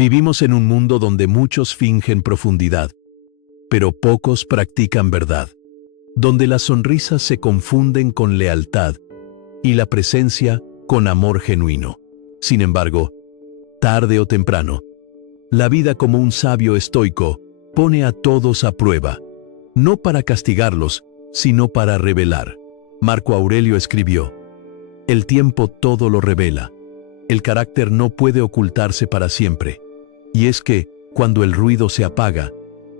Vivimos en un mundo donde muchos fingen profundidad, pero pocos practican verdad, donde las sonrisas se confunden con lealtad y la presencia con amor genuino. Sin embargo, tarde o temprano, la vida como un sabio estoico pone a todos a prueba, no para castigarlos, sino para revelar. Marco Aurelio escribió: "El tiempo todo lo revela. El carácter no puede ocultarse para siempre. Y es que, cuando el ruido se apaga,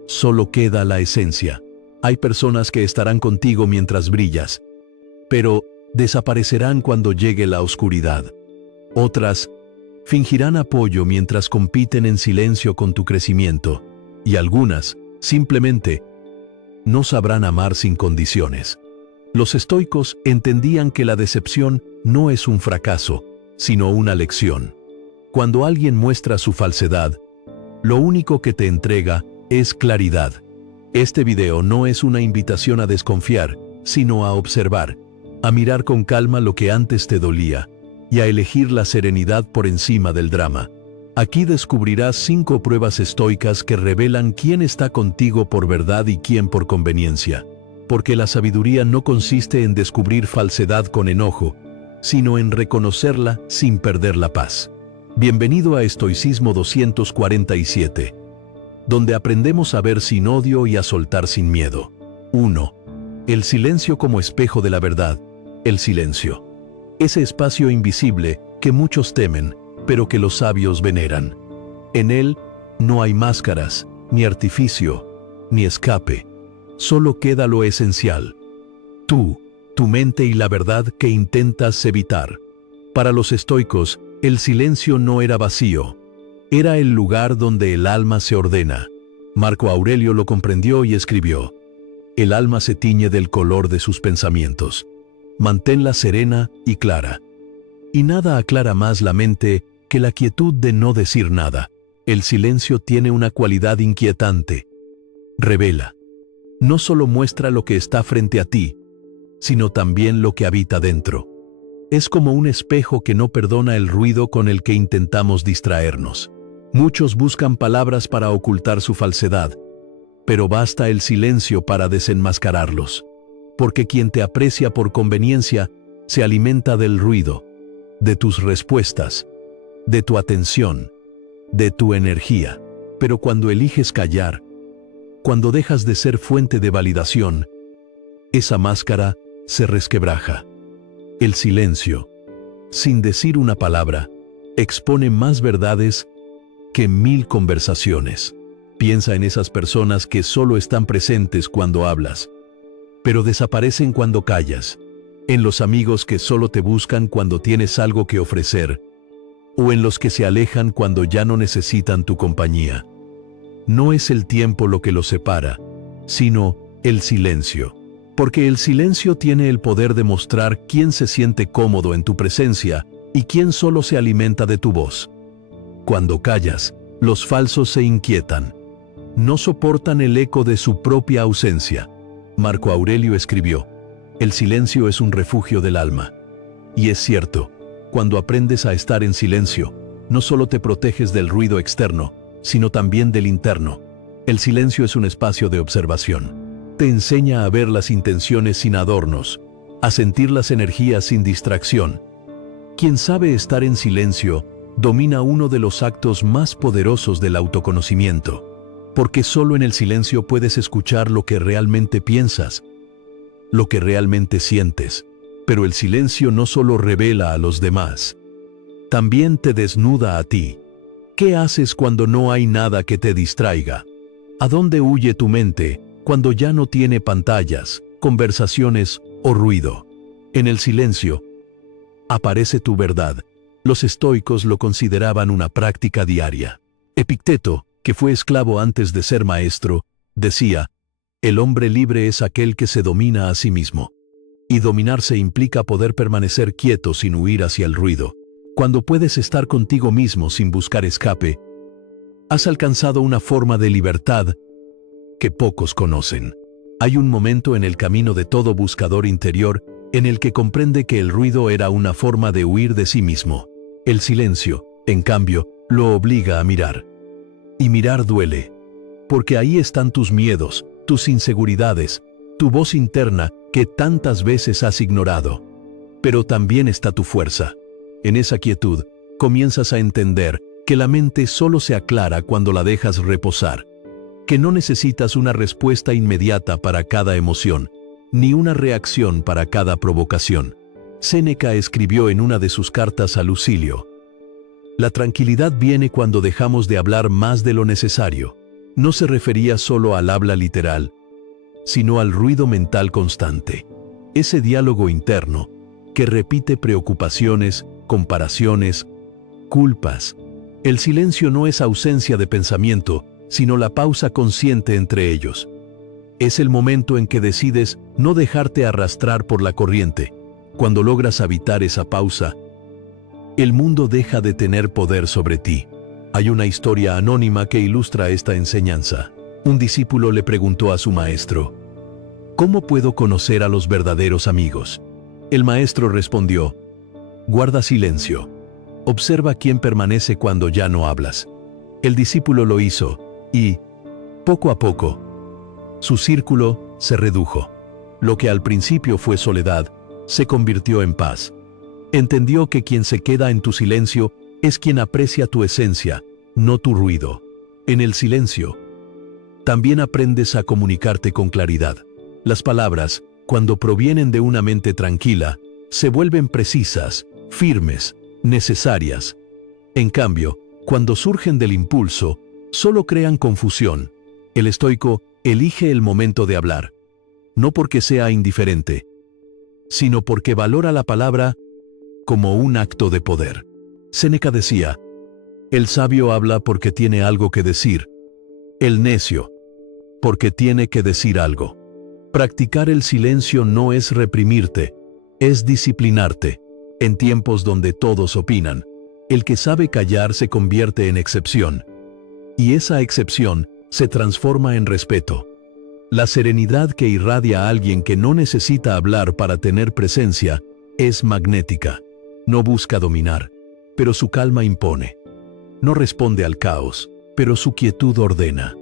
solo queda la esencia. Hay personas que estarán contigo mientras brillas, pero desaparecerán cuando llegue la oscuridad. Otras fingirán apoyo mientras compiten en silencio con tu crecimiento, y algunas, simplemente, no sabrán amar sin condiciones". Los estoicos entendían que la decepción no es un fracaso, sino una lección. Cuando alguien muestra su falsedad, lo único que te entrega es claridad. Este video no es una invitación a desconfiar, sino a observar, a mirar con calma lo que antes te dolía, y a elegir la serenidad por encima del drama. Aquí descubrirás 5 pruebas estoicas que revelan quién está contigo por verdad y quién por conveniencia. Porque la sabiduría no consiste en descubrir falsedad con enojo, sino en reconocerla sin perder la paz. Bienvenido a Estoicismo 247, donde aprendemos a ver sin odio y a soltar sin miedo. 1. El silencio como espejo de la verdad. El silencio. Ese espacio invisible que muchos temen, pero que los sabios veneran. En él no hay máscaras, ni artificio, ni escape. Solo queda lo esencial. Tú, tu mente y la verdad que intentas evitar. Para los estoicos, el silencio no era vacío. Era el lugar donde el alma se ordena. Marco Aurelio lo comprendió y escribió: "El alma se tiñe del color de sus pensamientos. Manténla serena y clara". Y nada aclara más la mente que la quietud de no decir nada. El silencio tiene una cualidad inquietante. Revela. No solo muestra lo que está frente a ti, sino también lo que habita dentro. Es como un espejo que no perdona el ruido con el que intentamos distraernos. Muchos buscan palabras para ocultar su falsedad, pero basta el silencio para desenmascararlos. Porque quien te aprecia por conveniencia se alimenta del ruido, de tus respuestas, de tu atención, de tu energía. Pero cuando eliges callar, cuando dejas de ser fuente de validación, esa máscara se resquebraja. El silencio, sin decir una palabra, expone más verdades que 1000 conversaciones. Piensa en esas personas que solo están presentes cuando hablas, pero desaparecen cuando callas. En los amigos que solo te buscan cuando tienes algo que ofrecer, o en los que se alejan cuando ya no necesitan tu compañía. No es el tiempo lo que los separa, sino el silencio. Porque el silencio tiene el poder de mostrar quién se siente cómodo en tu presencia y quién solo se alimenta de tu voz. Cuando callas, los falsos se inquietan. No soportan el eco de su propia ausencia. Marco Aurelio escribió: "El silencio es un refugio del alma". Y es cierto, cuando aprendes a estar en silencio, no solo te proteges del ruido externo, sino también del interno. El silencio es un espacio de observación. Te enseña a ver las intenciones sin adornos, a sentir las energías sin distracción. Quien sabe estar en silencio domina uno de los actos más poderosos del autoconocimiento, porque solo en el silencio puedes escuchar lo que realmente piensas, lo que realmente sientes. Pero el silencio no solo revela a los demás, también te desnuda a ti. ¿Qué haces cuando no hay nada que te distraiga? ¿A dónde huye tu mente cuando ya no tiene pantallas, conversaciones o ruido? En el silencio aparece tu verdad. Los estoicos lo consideraban una práctica diaria. Epicteto, que fue esclavo antes de ser maestro, decía: "El hombre libre es aquel que se domina a sí mismo". Y dominarse implica poder permanecer quieto sin huir hacia el ruido. Cuando puedes estar contigo mismo sin buscar escape, has alcanzado una forma de libertad que pocos conocen. Hay un momento en el camino de todo buscador interior en el que comprende que el ruido era una forma de huir de sí mismo. El silencio, en cambio, lo obliga a mirar. Y mirar duele, porque ahí están tus miedos, tus inseguridades, tu voz interna que tantas veces has ignorado. Pero también está tu fuerza. En esa quietud, comienzas a entender que la mente solo se aclara cuando la dejas reposar, que no necesitas una respuesta inmediata para cada emoción, ni una reacción para cada provocación. Séneca escribió en una de sus cartas a Lucilio: la tranquilidad viene cuando dejamos de hablar más de lo necesario. No se refería solo al habla literal, sino al ruido mental constante. Ese diálogo interno que repite preocupaciones, comparaciones, culpas. El silencio no es ausencia de pensamiento, sino la pausa consciente entre ellos. Es el momento en que decides no dejarte arrastrar por la corriente. Cuando logras habitar esa pausa, el mundo deja de tener poder sobre ti. Hay una historia anónima que ilustra esta enseñanza. Un discípulo le preguntó a su maestro: ¿cómo puedo conocer a los verdaderos amigos? El maestro respondió: guarda silencio. Observa quién permanece cuando ya no hablas. El discípulo lo hizo, y, poco a poco, su círculo se redujo. Lo que al principio fue soledad, se convirtió en paz. Entendió que quien se queda en tu silencio es quien aprecia tu esencia, no tu ruido. En el silencio, también aprendes a comunicarte con claridad. Las palabras, cuando provienen de una mente tranquila, se vuelven precisas, firmes, necesarias. En cambio, cuando surgen del impulso, solo crean confusión. El estoico elige el momento de hablar, no porque sea indiferente, sino porque valora la palabra como un acto de poder. Séneca decía: el sabio habla porque tiene algo que decir, el necio porque tiene que decir algo. Practicar el silencio no es reprimirte, es disciplinarte. En tiempos donde todos opinan, el que sabe callar se convierte en excepción. Y esa excepción se transforma en respeto. La serenidad que irradia a alguien que no necesita hablar para tener presencia es magnética. No busca dominar, pero su calma impone. No responde al caos, pero su quietud ordena.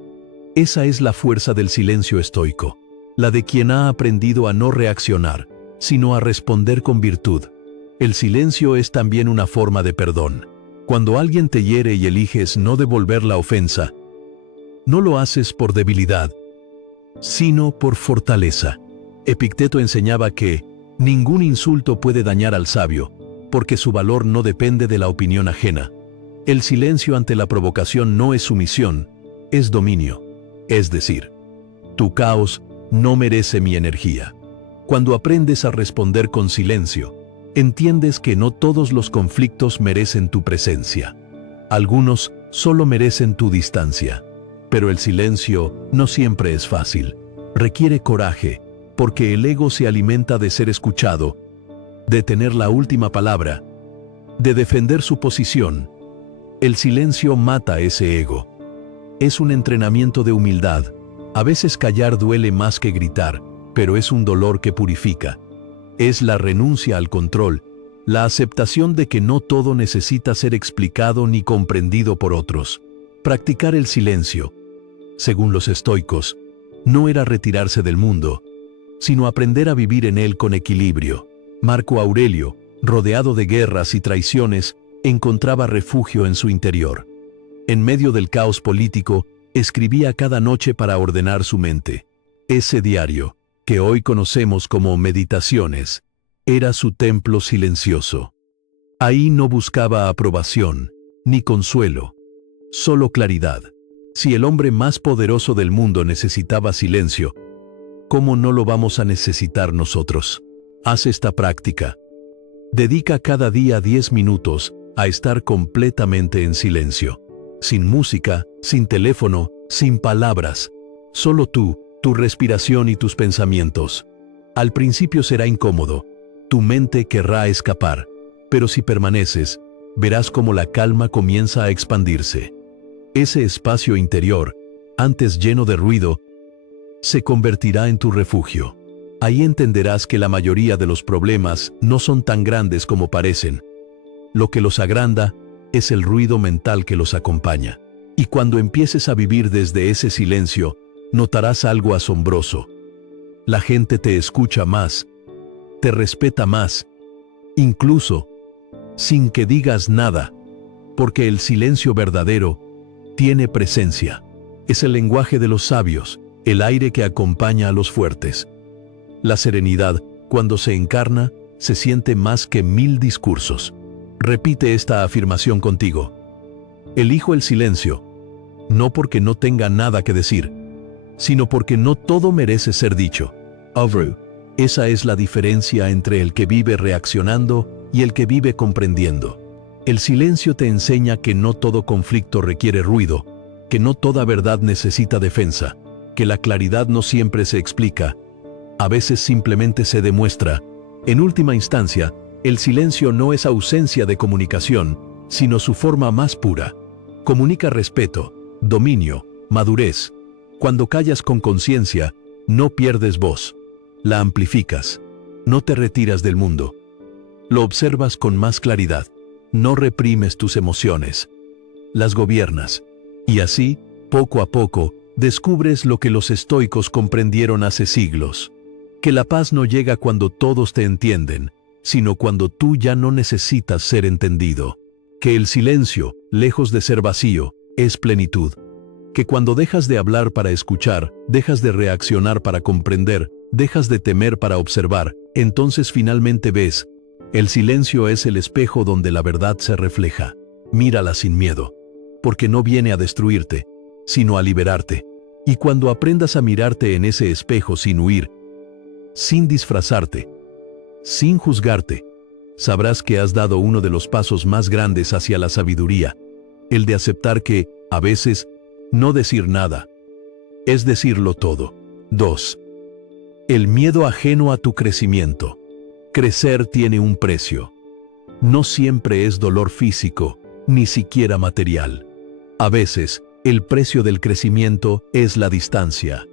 Esa es la fuerza del silencio estoico, la de quien ha aprendido a no reaccionar, sino a responder con virtud. El silencio es también una forma de perdón. Cuando alguien te hiere y eliges no devolver la ofensa, no lo haces por debilidad, sino por fortaleza. Epicteto enseñaba que ningún insulto puede dañar al sabio, porque su valor no depende de la opinión ajena. El silencio ante la provocación no es sumisión, es dominio. Es decir, tu caos no merece mi energía. Cuando aprendes a responder con silencio, entiendes que no todos los conflictos merecen tu presencia. Algunos solo merecen tu distancia. Pero el silencio no siempre es fácil. Requiere coraje, porque el ego se alimenta de ser escuchado, de tener la última palabra, de defender su posición. El silencio mata ese ego. Es un entrenamiento de humildad. A veces callar duele más que gritar, pero es un dolor que purifica. Es la renuncia al control, la aceptación de que no todo necesita ser explicado ni comprendido por otros. Practicar el silencio, según los estoicos, no era retirarse del mundo, sino aprender a vivir en él con equilibrio. Marco Aurelio, rodeado de guerras y traiciones, encontraba refugio en su interior. En medio del caos político, escribía cada noche para ordenar su mente. Ese diario, que hoy conocemos como Meditaciones, era su templo silencioso. Ahí no buscaba aprobación, ni consuelo, solo claridad. Si el hombre más poderoso del mundo necesitaba silencio, ¿cómo no lo vamos a necesitar nosotros? Haz esta práctica. Dedica cada día 10 minutos a estar completamente en silencio. Sin música, sin teléfono, sin palabras. Solo tú, tu respiración y tus pensamientos. Al principio será incómodo. Tu mente querrá escapar. Pero si permaneces, verás cómo la calma comienza a expandirse. Ese espacio interior, antes lleno de ruido, se convertirá en tu refugio. Ahí entenderás que la mayoría de los problemas no son tan grandes como parecen. Lo que los agranda es el ruido mental que los acompaña. Y cuando empieces a vivir desde ese silencio, notarás algo asombroso. La gente te escucha más, te respeta más, incluso sin que digas nada, porque el silencio verdadero tiene presencia. Es el lenguaje de los sabios, el aire que acompaña a los fuertes. La serenidad, cuando se encarna, se siente más que 1000 discursos. Repite esta afirmación contigo. Elijo el silencio, no porque no tenga nada que decir, sino porque no todo merece ser dicho. Avru, esa es la diferencia entre el que vive reaccionando y el que vive comprendiendo. El silencio te enseña que no todo conflicto requiere ruido, que no toda verdad necesita defensa, que la claridad no siempre se explica, a veces simplemente se demuestra. En última instancia, el silencio no es ausencia de comunicación, sino su forma más pura. Comunica respeto, dominio, madurez. Cuando callas con conciencia, no pierdes voz. La amplificas. No te retiras del mundo. Lo observas con más claridad. No reprimes tus emociones. Las gobiernas. Y así, poco a poco, descubres lo que los estoicos comprendieron hace siglos. Que la paz no llega cuando todos te entienden, sino cuando tú ya no necesitas ser entendido. Que el silencio, lejos de ser vacío, es plenitud. Que cuando dejas de hablar para escuchar, dejas de reaccionar para comprender, dejas de temer para observar, entonces finalmente ves. El silencio es el espejo donde la verdad se refleja. Mírala sin miedo, porque no viene a destruirte, sino a liberarte. Y cuando aprendas a mirarte en ese espejo sin huir, sin disfrazarte, sin juzgarte, sabrás que has dado uno de los pasos más grandes hacia la sabiduría, el de aceptar que, a veces, no decir nada es decirlo todo. 2. El miedo ajeno a tu crecimiento. Crecer tiene un precio. No siempre es dolor físico, ni siquiera material. A veces, el precio del crecimiento es la distancia.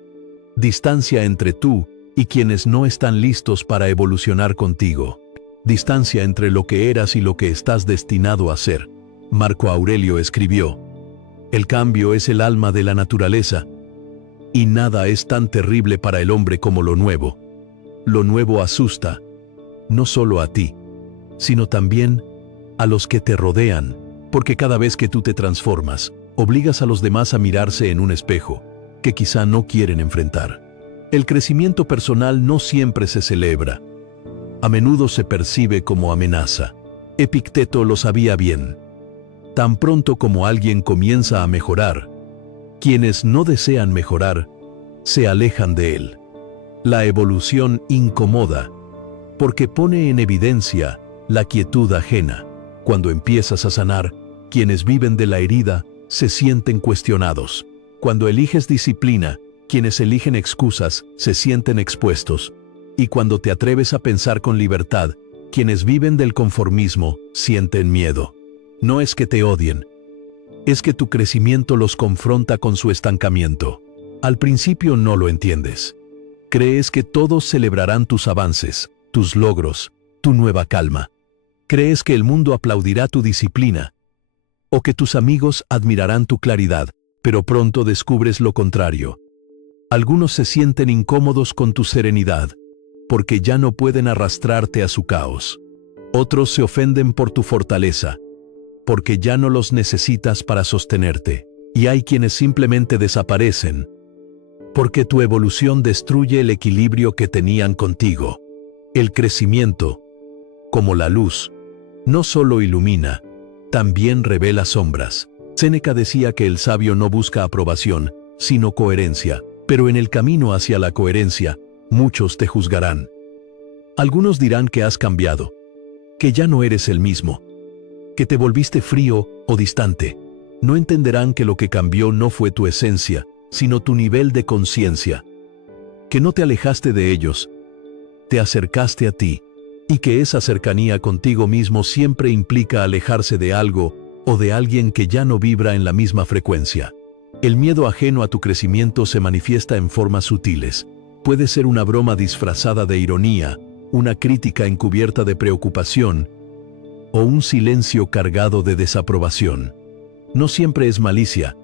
Distancia entre tú y quienes no están listos para evolucionar contigo. Distancia entre lo que eras y lo que estás destinado a ser. Marco Aurelio escribió: el cambio es el alma de la naturaleza, y nada es tan terrible para el hombre como lo nuevo. Lo nuevo asusta, no solo a ti, sino también a los que te rodean, porque cada vez que tú te transformas, obligas a los demás a mirarse en un espejo, que quizá no quieren enfrentar. El crecimiento personal no siempre se celebra. A menudo se percibe como amenaza. Epicteto lo sabía bien. Tan pronto como alguien comienza a mejorar, quienes no desean mejorar, se alejan de él. La evolución incomoda, porque pone en evidencia la quietud ajena. Cuando empiezas a sanar, quienes viven de la herida se sienten cuestionados. Cuando eliges disciplina, quienes eligen excusas se sienten expuestos. Y cuando te atreves a pensar con libertad, quienes viven del conformismo sienten miedo. No es que te odien, es que tu crecimiento los confronta con su estancamiento. Al principio no lo entiendes. Crees que todos celebrarán tus avances, tus logros, tu nueva calma. Crees que el mundo aplaudirá tu disciplina, o que tus amigos admirarán tu claridad, pero pronto descubres lo contrario. Algunos se sienten incómodos con tu serenidad, porque ya no pueden arrastrarte a su caos. Otros se ofenden por tu fortaleza, porque ya no los necesitas para sostenerte. Y hay quienes simplemente desaparecen, porque tu evolución destruye el equilibrio que tenían contigo. El crecimiento, como la luz, no solo ilumina, también revela sombras. Séneca decía que el sabio no busca aprobación, sino coherencia, pero en el camino hacia la coherencia, muchos te juzgarán. Algunos dirán que has cambiado, que ya no eres el mismo, que te volviste frío o distante. No entenderán que lo que cambió no fue tu esencia, sino tu nivel de conciencia. Que no te alejaste de ellos, te acercaste a ti, y que esa cercanía contigo mismo siempre implica alejarse de algo o de alguien que ya no vibra en la misma frecuencia. El miedo ajeno a tu crecimiento se manifiesta en formas sutiles. Puede ser una broma disfrazada de ironía, una crítica encubierta de preocupación, o un silencio cargado de desaprobación. No siempre es malicia,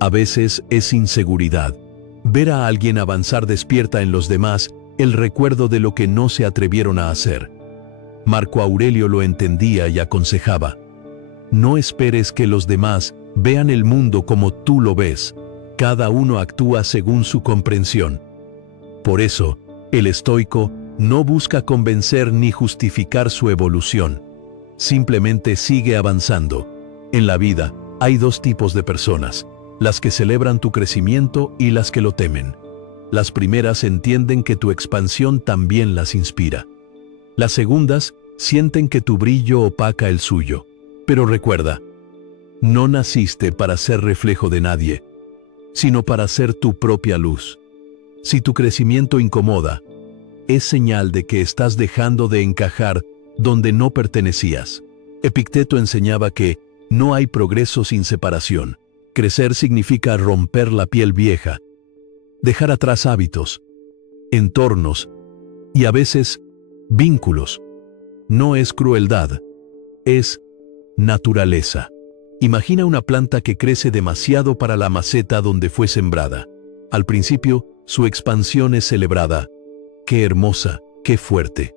A veces es inseguridad. Ver a alguien avanzar despierta en los demás el recuerdo de lo que no se atrevieron a hacer. Marco Aurelio lo entendía y aconsejaba: no esperes que los demás vean el mundo como tú lo ves. Cada uno actúa según su comprensión. Por eso, el estoico no busca convencer ni justificar su evolución. Simplemente sigue avanzando. En la vida, hay dos tipos de personas: las que celebran tu crecimiento y las que lo temen. Las primeras entienden que tu expansión también las inspira. Las segundas sienten que tu brillo opaca el suyo. Pero recuerda, no naciste para ser reflejo de nadie, sino para ser tu propia luz. Si tu crecimiento incomoda, es señal de que estás dejando de encajar donde no pertenecías. Epicteto enseñaba que no hay progreso sin separación. Crecer significa romper la piel vieja, dejar atrás hábitos, entornos y a veces vínculos. No es crueldad, es naturaleza. Imagina una planta que crece demasiado para la maceta donde fue sembrada. Al principio, su expansión es celebrada. ¡Qué hermosa, qué fuerte!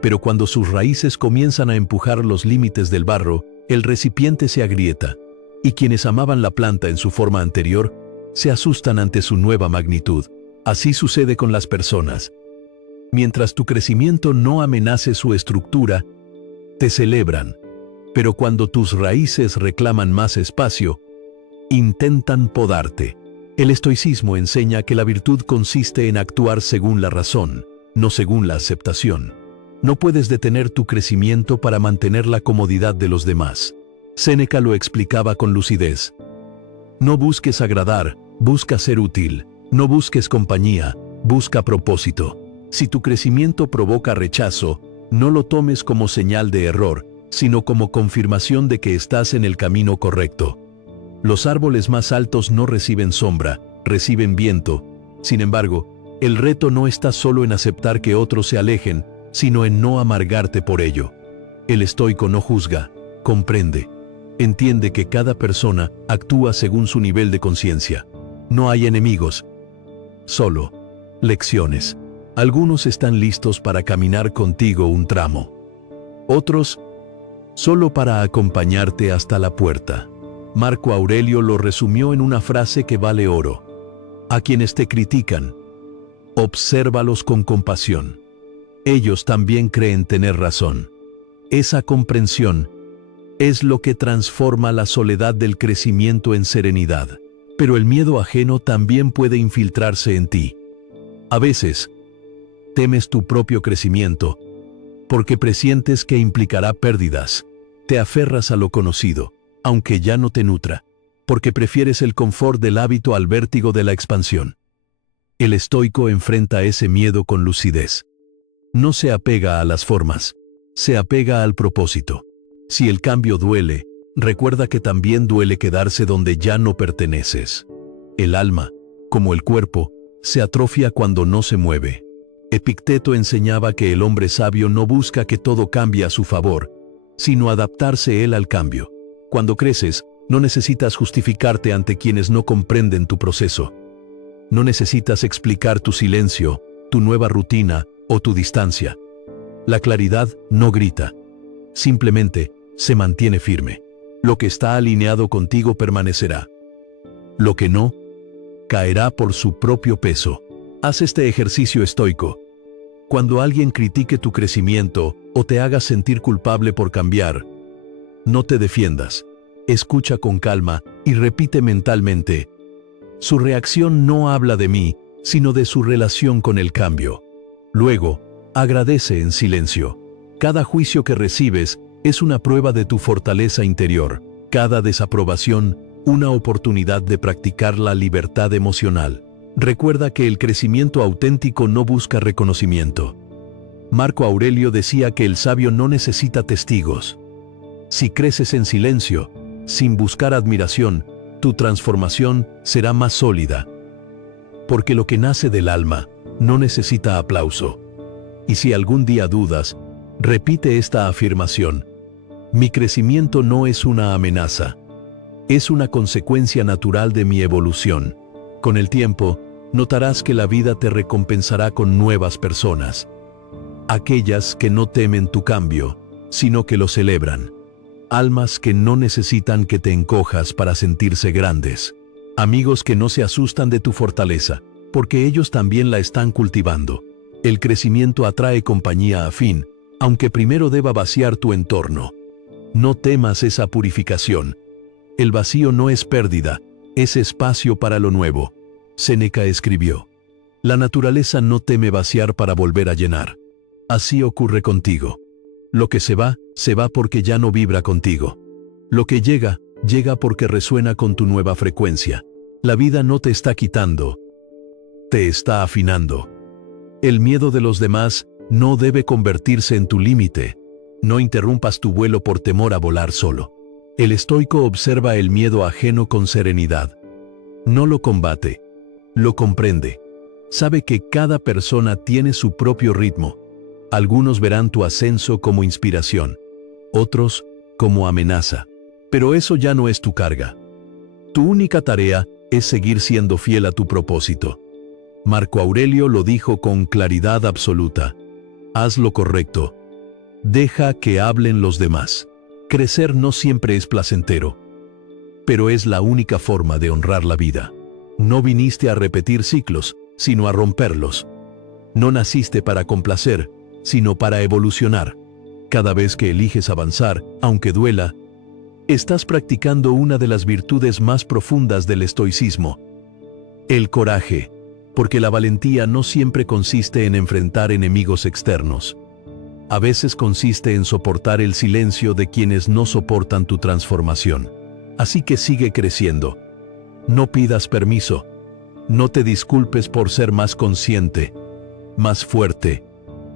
Pero cuando sus raíces comienzan a empujar los límites del barro, el recipiente se agrieta, y quienes amaban la planta en su forma anterior se asustan ante su nueva magnitud. Así sucede con las personas. Mientras tu crecimiento no amenace su estructura, te celebran. Pero cuando tus raíces reclaman más espacio, intentan podarte. El estoicismo enseña que la virtud consiste en actuar según la razón, no según la aceptación. No puedes detener tu crecimiento para mantener la comodidad de los demás. Séneca lo explicaba con lucidez. No busques agradar, busca ser útil. No busques compañía, busca propósito. Si tu crecimiento provoca rechazo, no lo tomes como señal de error, sino como confirmación de que estás en el camino correcto. Los árboles más altos no reciben sombra, reciben viento. Sin embargo, el reto no está solo en aceptar que otros se alejen, sino en no amargarte por ello. El estoico no juzga, comprende. Entiende que cada persona actúa según su nivel de conciencia. No hay enemigos, solo lecciones. Algunos están listos para caminar contigo un tramo. Otros, solo para acompañarte hasta la puerta. Marco Aurelio lo resumió en una frase que vale oro. A quienes te critican, obsérvalos con compasión. Ellos también creen tener razón. Esa comprensión es lo que transforma la soledad del crecimiento en serenidad. Pero el miedo ajeno también puede infiltrarse en ti. A veces, temes tu propio crecimiento, porque presientes que implicará pérdidas. Te aferras a lo conocido, aunque ya no te nutra, porque prefieres el confort del hábito al vértigo de la expansión. El estoico enfrenta ese miedo con lucidez. No se apega a las formas, se apega al propósito. Si el cambio duele, recuerda que también duele quedarse donde ya no perteneces. El alma, como el cuerpo, se atrofia cuando no se mueve. Epicteto enseñaba que el hombre sabio no busca que todo cambie a su favor, sino adaptarse él al cambio. Cuando creces, no necesitas justificarte ante quienes no comprenden tu proceso. No necesitas explicar tu silencio, tu nueva rutina o tu distancia. La claridad no grita. Simplemente se mantiene firme. Lo que está alineado contigo permanecerá. Lo que no, caerá por su propio peso. Haz este ejercicio estoico. Cuando alguien critique tu crecimiento o te haga sentir culpable por cambiar, no te defiendas. Escucha con calma y repite mentalmente: su reacción no habla de mí, sino de su relación con el cambio. Luego, agradece en silencio. Cada juicio que recibes es una prueba de tu fortaleza interior. Cada desaprobación, una oportunidad de practicar la libertad emocional. Recuerda que el crecimiento auténtico no busca reconocimiento. Marco Aurelio decía que el sabio no necesita testigos. Si creces en silencio, sin buscar admiración, tu transformación será más sólida. Porque lo que nace del alma no necesita aplauso. Y si algún día dudas, repite esta afirmación: mi crecimiento no es una amenaza, Es una consecuencia natural de mi evolución. Con el tiempo, notarás que la vida te recompensará con nuevas personas. Aquellas que no temen tu cambio, sino que lo celebran. Almas que no necesitan que te encojas para sentirse grandes. Amigos que no se asustan de tu fortaleza, porque ellos también la están cultivando. El crecimiento atrae compañía afín, aunque primero deba vaciar tu entorno. No temas esa purificación. El vacío no es pérdida, es espacio para lo nuevo. Séneca escribió: la naturaleza no teme vaciar para volver a llenar. Así ocurre contigo. Lo que se va porque ya no vibra contigo. Lo que llega, llega porque resuena con tu nueva frecuencia. La vida no te está quitando, te está afinando. El miedo de los demás no debe convertirse en tu límite. No interrumpas tu vuelo por temor a volar solo. El estoico observa el miedo ajeno con serenidad. No lo combate, lo comprende. Sabe que cada persona tiene su propio ritmo. Algunos verán tu ascenso como inspiración, otros como amenaza. Pero eso ya no es tu carga. Tu única tarea es seguir siendo fiel a tu propósito. Marco Aurelio lo dijo con claridad absoluta: haz lo correcto. Deja que hablen los demás. Crecer no siempre es placentero, pero es la única forma de honrar la vida. No viniste a repetir ciclos, sino a romperlos. No naciste para complacer, sino para evolucionar. Cada vez que eliges avanzar, aunque duela, estás practicando una de las virtudes más profundas del estoicismo: el coraje, porque la valentía no siempre consiste en enfrentar enemigos externos. A veces consiste en soportar el silencio de quienes no soportan tu transformación. Así que sigue creciendo. No pidas permiso. No te disculpes por ser más consciente, más fuerte,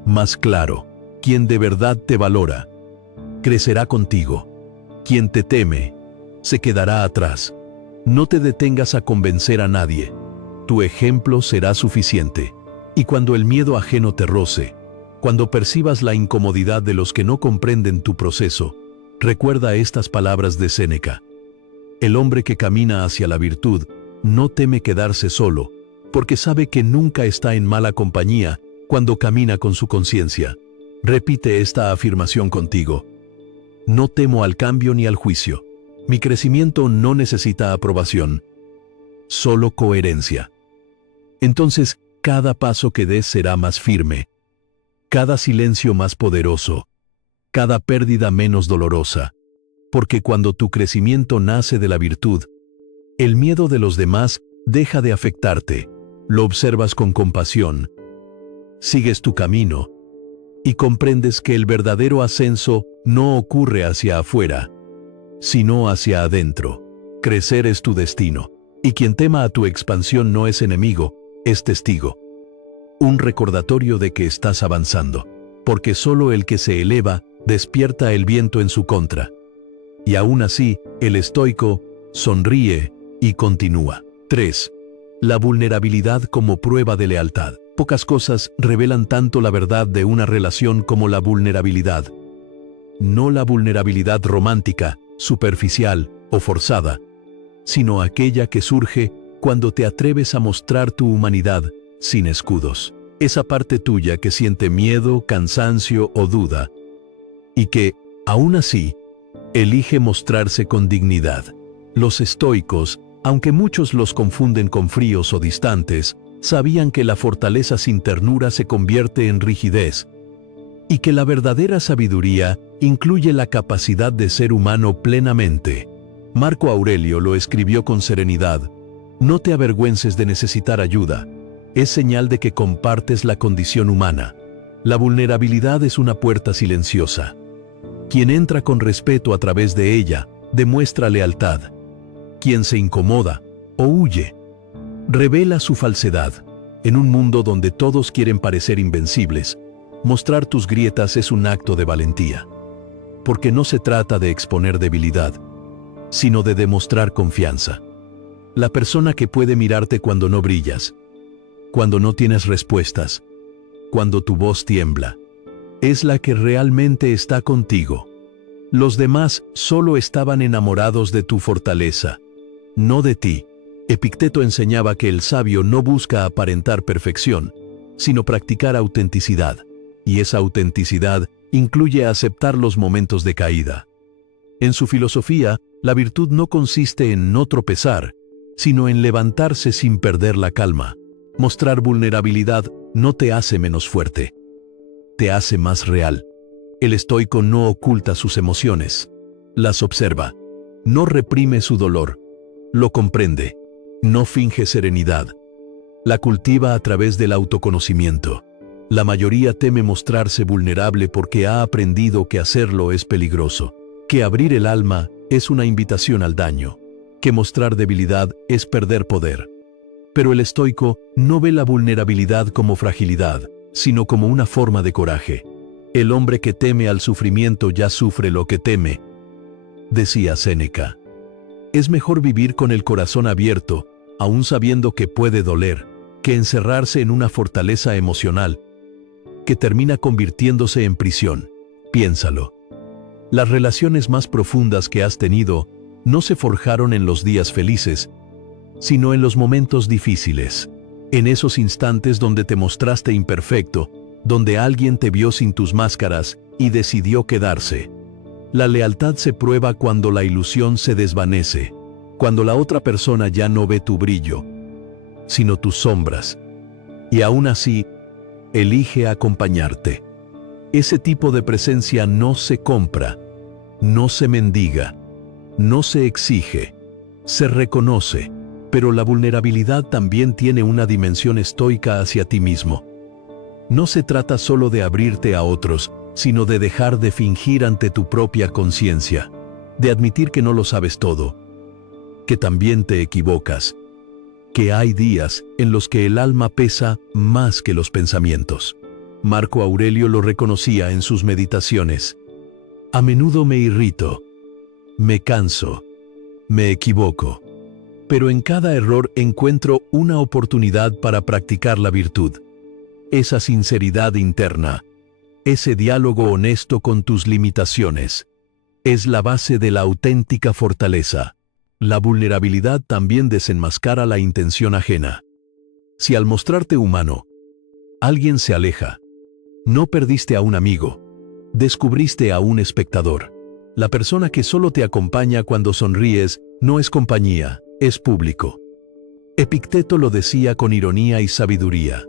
más claro. Quien de verdad te valora, crecerá contigo. Quien te teme, se quedará atrás. No te detengas a convencer a nadie. Tu ejemplo será suficiente. Y cuando el miedo ajeno te roce, cuando percibas la incomodidad de los que no comprenden tu proceso, recuerda estas palabras de Séneca: el hombre que camina hacia la virtud no teme quedarse solo, porque sabe que nunca está en mala compañía cuando camina con su conciencia. Repite esta afirmación contigo: no temo al cambio ni al juicio. Mi crecimiento no necesita aprobación, solo coherencia. Entonces, cada paso que des será más firme, cada silencio más poderoso, cada pérdida menos dolorosa, porque cuando tu crecimiento nace de la virtud, el miedo de los demás deja de afectarte, lo observas con compasión, sigues tu camino y comprendes que el verdadero ascenso no ocurre hacia afuera, sino hacia adentro. Crecer es tu destino, y quien tema a tu expansión no es enemigo, es testigo. Un recordatorio de que estás avanzando, porque solo el que se eleva despierta el viento en su contra. Y aún así, el estoico sonríe y continúa. 3. La vulnerabilidad como prueba de lealtad. Pocas cosas revelan tanto la verdad de una relación como la vulnerabilidad. No la vulnerabilidad romántica, superficial o forzada, sino aquella que surge cuando te atreves a mostrar tu humanidad sin escudos. Esa parte tuya que siente miedo, cansancio o duda, y que, aún así, elige mostrarse con dignidad. Los estoicos, aunque muchos los confunden con fríos o distantes, sabían que la fortaleza sin ternura se convierte en rigidez, y que la verdadera sabiduría incluye la capacidad de ser humano plenamente. Marco Aurelio lo escribió con serenidad: no te avergüences de necesitar ayuda, es señal de que compartes la condición humana. La vulnerabilidad es una puerta silenciosa. Quien entra con respeto a través de ella, demuestra lealtad. Quien se incomoda o huye, revela su falsedad. En un mundo donde todos quieren parecer invencibles, mostrar tus grietas es un acto de valentía. Porque no se trata de exponer debilidad, sino de demostrar confianza. La persona que puede mirarte cuando no brillas, cuando no tienes respuestas, cuando tu voz tiembla, es la que realmente está contigo. Los demás solo estaban enamorados de tu fortaleza, no de ti. Epicteto enseñaba que el sabio no busca aparentar perfección, sino practicar autenticidad, y esa autenticidad incluye aceptar los momentos de caída. En su filosofía, la virtud no consiste en no tropezar, sino en levantarse sin perder la calma. Mostrar vulnerabilidad no te hace menos fuerte, te hace más real. El estoico no oculta sus emociones, las observa, no reprime su dolor, lo comprende, no finge serenidad, la cultiva a través del autoconocimiento. La mayoría teme mostrarse vulnerable porque ha aprendido que hacerlo es peligroso, que abrir el alma es una invitación al daño, que mostrar debilidad es perder poder. Pero el estoico no ve la vulnerabilidad como fragilidad, sino como una forma de coraje. El hombre que teme al sufrimiento ya sufre lo que teme, decía Séneca. Es mejor vivir con el corazón abierto, aún sabiendo que puede doler, que encerrarse en una fortaleza emocional, que termina convirtiéndose en prisión. Piénsalo. Las relaciones más profundas que has tenido no se forjaron en los días felices, sino en los momentos difíciles. En esos instantes donde te mostraste imperfecto, donde alguien te vio sin tus máscaras y decidió quedarse. La lealtad se prueba cuando la ilusión se desvanece, cuando la otra persona ya no ve tu brillo, sino tus sombras. Y aún así, elige acompañarte. Ese tipo de presencia no se compra, no se mendiga, no se exige, se reconoce, pero la vulnerabilidad también tiene una dimensión estoica hacia ti mismo. No se trata solo de abrirte a otros, sino de dejar de fingir ante tu propia conciencia, de admitir que no lo sabes todo, que también te equivocas, que hay días en los que el alma pesa más que los pensamientos. Marco Aurelio lo reconocía en sus meditaciones. A menudo me irrito, me canso, me equivoco, pero en cada error encuentro una oportunidad para practicar la virtud. Esa sinceridad interna, ese diálogo honesto con tus limitaciones, es la base de la auténtica fortaleza. La vulnerabilidad también desenmascara la intención ajena. Si al mostrarte humano, alguien se aleja, no perdiste a un amigo, descubriste a un espectador. La persona que solo te acompaña cuando sonríes no es compañía, es público. Epicteto lo decía con ironía y sabiduría.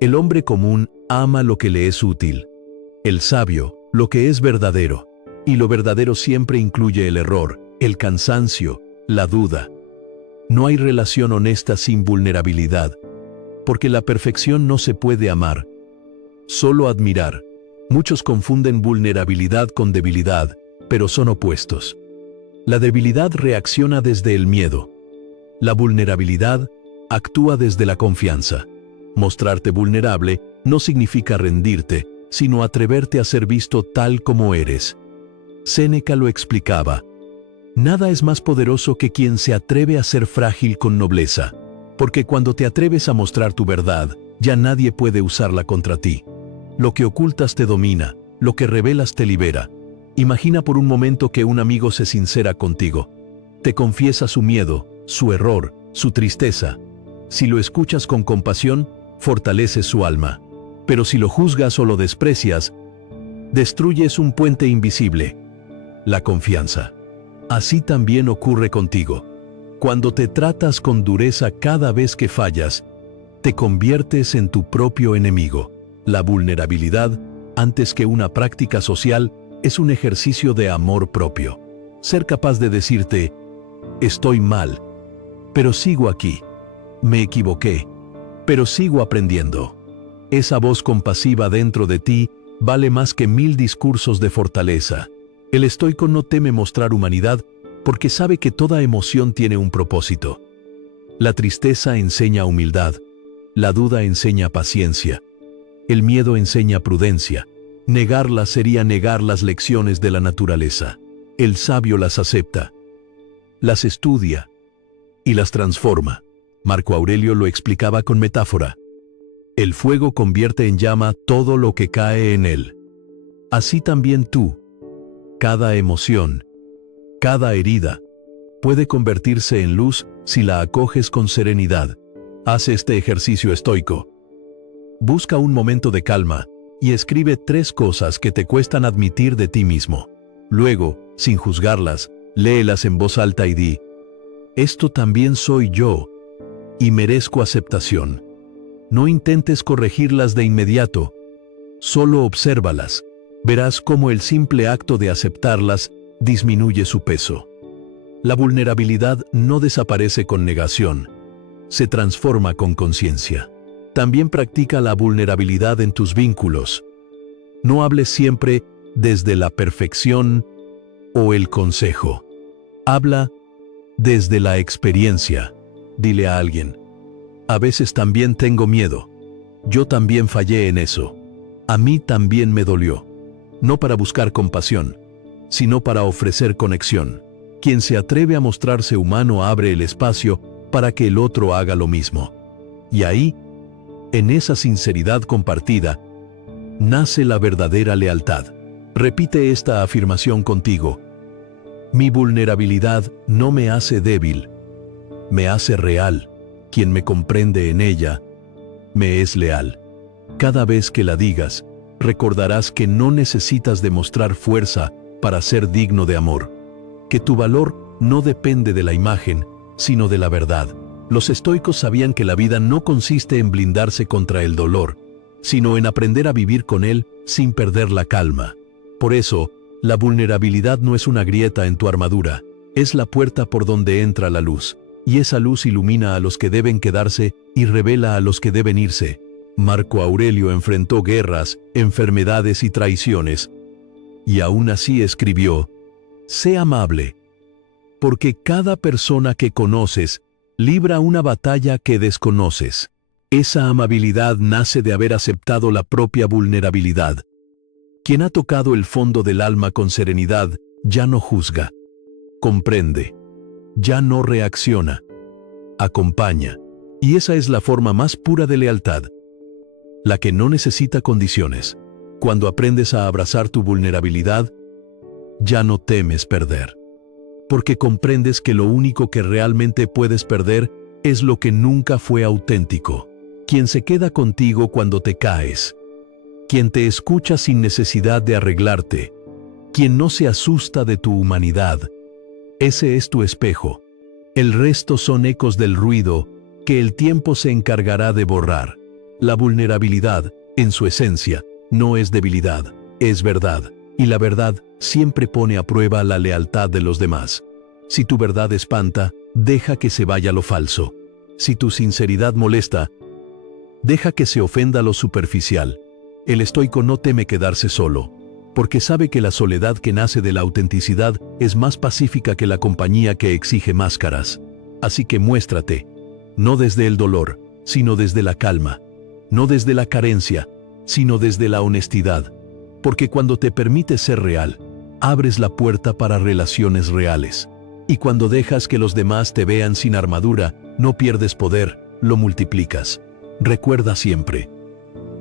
El hombre común ama lo que le es útil, el sabio lo que es verdadero, y lo verdadero siempre incluye el error, el cansancio, la duda. No hay relación honesta sin vulnerabilidad, porque la perfección no se puede amar, solo admirar. Muchos confunden vulnerabilidad con debilidad, pero son opuestos. La debilidad reacciona desde el miedo. La vulnerabilidad actúa desde la confianza. Mostrarte vulnerable no significa rendirte, sino atreverte a ser visto tal como eres. Séneca lo explicaba. Nada es más poderoso que quien se atreve a ser frágil con nobleza, porque cuando te atreves a mostrar tu verdad, ya nadie puede usarla contra ti. Lo que ocultas te domina, lo que revelas te libera. Imagina por un momento que un amigo se sincera contigo. Te confiesa su miedo, su error, su tristeza. Si lo escuchas con compasión, fortaleces su alma. Pero si lo juzgas o lo desprecias, destruyes un puente invisible, la confianza. Así también ocurre contigo. Cuando te tratas con dureza cada vez que fallas, te conviertes en tu propio enemigo. La vulnerabilidad, antes que una práctica social, es un ejercicio de amor propio. Ser capaz de decirte, estoy mal, pero sigo aquí. Me equivoqué, pero sigo aprendiendo. Esa voz compasiva dentro de ti vale más que 1000 discursos de fortaleza. El estoico no teme mostrar humanidad porque sabe que toda emoción tiene un propósito. La tristeza enseña humildad, la duda enseña paciencia, el miedo enseña prudencia. Negarlas sería negar las lecciones de la naturaleza. El sabio las acepta, las estudia y las transforma. Marco Aurelio lo explicaba con metáfora. El fuego convierte en llama todo lo que cae en él. Así también tú. Cada emoción, cada herida, puede convertirse en luz si la acoges con serenidad. Haz este ejercicio estoico. Busca un momento de calma y escribe 3 cosas que te cuestan admitir de ti mismo. Luego, sin juzgarlas, léelas en voz alta y di: esto también soy yo, y merezco aceptación. No intentes corregirlas de inmediato, solo obsérvalas. Verás cómo el simple acto de aceptarlas disminuye su peso. La vulnerabilidad no desaparece con negación, se transforma con conciencia. También practica la vulnerabilidad en tus vínculos. No hables siempre desde la perfección o el consejo. Habla desde la experiencia. Dile a alguien: a veces también tengo miedo. Yo también fallé en eso. A mí también me dolió. No para buscar compasión, sino para ofrecer conexión. Quien se atreve a mostrarse humano abre el espacio para que el otro haga lo mismo. Y ahí, en esa sinceridad compartida, nace la verdadera lealtad. Repite esta afirmación contigo: mi vulnerabilidad no me hace débil, me hace real. Quien me comprende en ella, me es leal. Cada vez que la digas, recordarás que no necesitas demostrar fuerza para ser digno de amor, que tu valor no depende de la imagen, sino de la verdad. Los estoicos sabían que la vida no consiste en blindarse contra el dolor, sino en aprender a vivir con él sin perder la calma. Por eso, la vulnerabilidad no es una grieta en tu armadura, es la puerta por donde entra la luz, y esa luz ilumina a los que deben quedarse y revela a los que deben irse. Marco Aurelio enfrentó guerras, enfermedades y traiciones, y aún así escribió: sé amable, porque cada persona que conoces libra una batalla que desconoces. Esa amabilidad nace de haber aceptado la propia vulnerabilidad. Quien ha tocado el fondo del alma con serenidad ya no juzga, comprende, ya no reacciona, acompaña. Y esa es la forma más pura de lealtad, la que no necesita condiciones. Cuando aprendes a abrazar tu vulnerabilidad, ya no temes perder, porque comprendes que lo único que realmente puedes perder es lo que nunca fue auténtico. Quien se queda contigo cuando te caes, quien te escucha sin necesidad de arreglarte, quien no se asusta de tu humanidad, ese es tu espejo. El resto son ecos del ruido que el tiempo se encargará de borrar. La vulnerabilidad, en su esencia, no es debilidad, es verdad, y la verdad siempre pone a prueba la lealtad de los demás. Si tu verdad espanta, deja que se vaya lo falso. Si tu sinceridad molesta, deja que se ofenda lo superficial. El estoico no teme quedarse solo, porque sabe que la soledad que nace de la autenticidad es más pacífica que la compañía que exige máscaras. Así que muéstrate, no desde el dolor, sino desde la calma, no desde la carencia, sino desde la honestidad, porque cuando te permites ser real, abres la puerta para relaciones reales. Y cuando dejas que los demás te vean sin armadura, no pierdes poder, lo multiplicas. Recuerda siempre: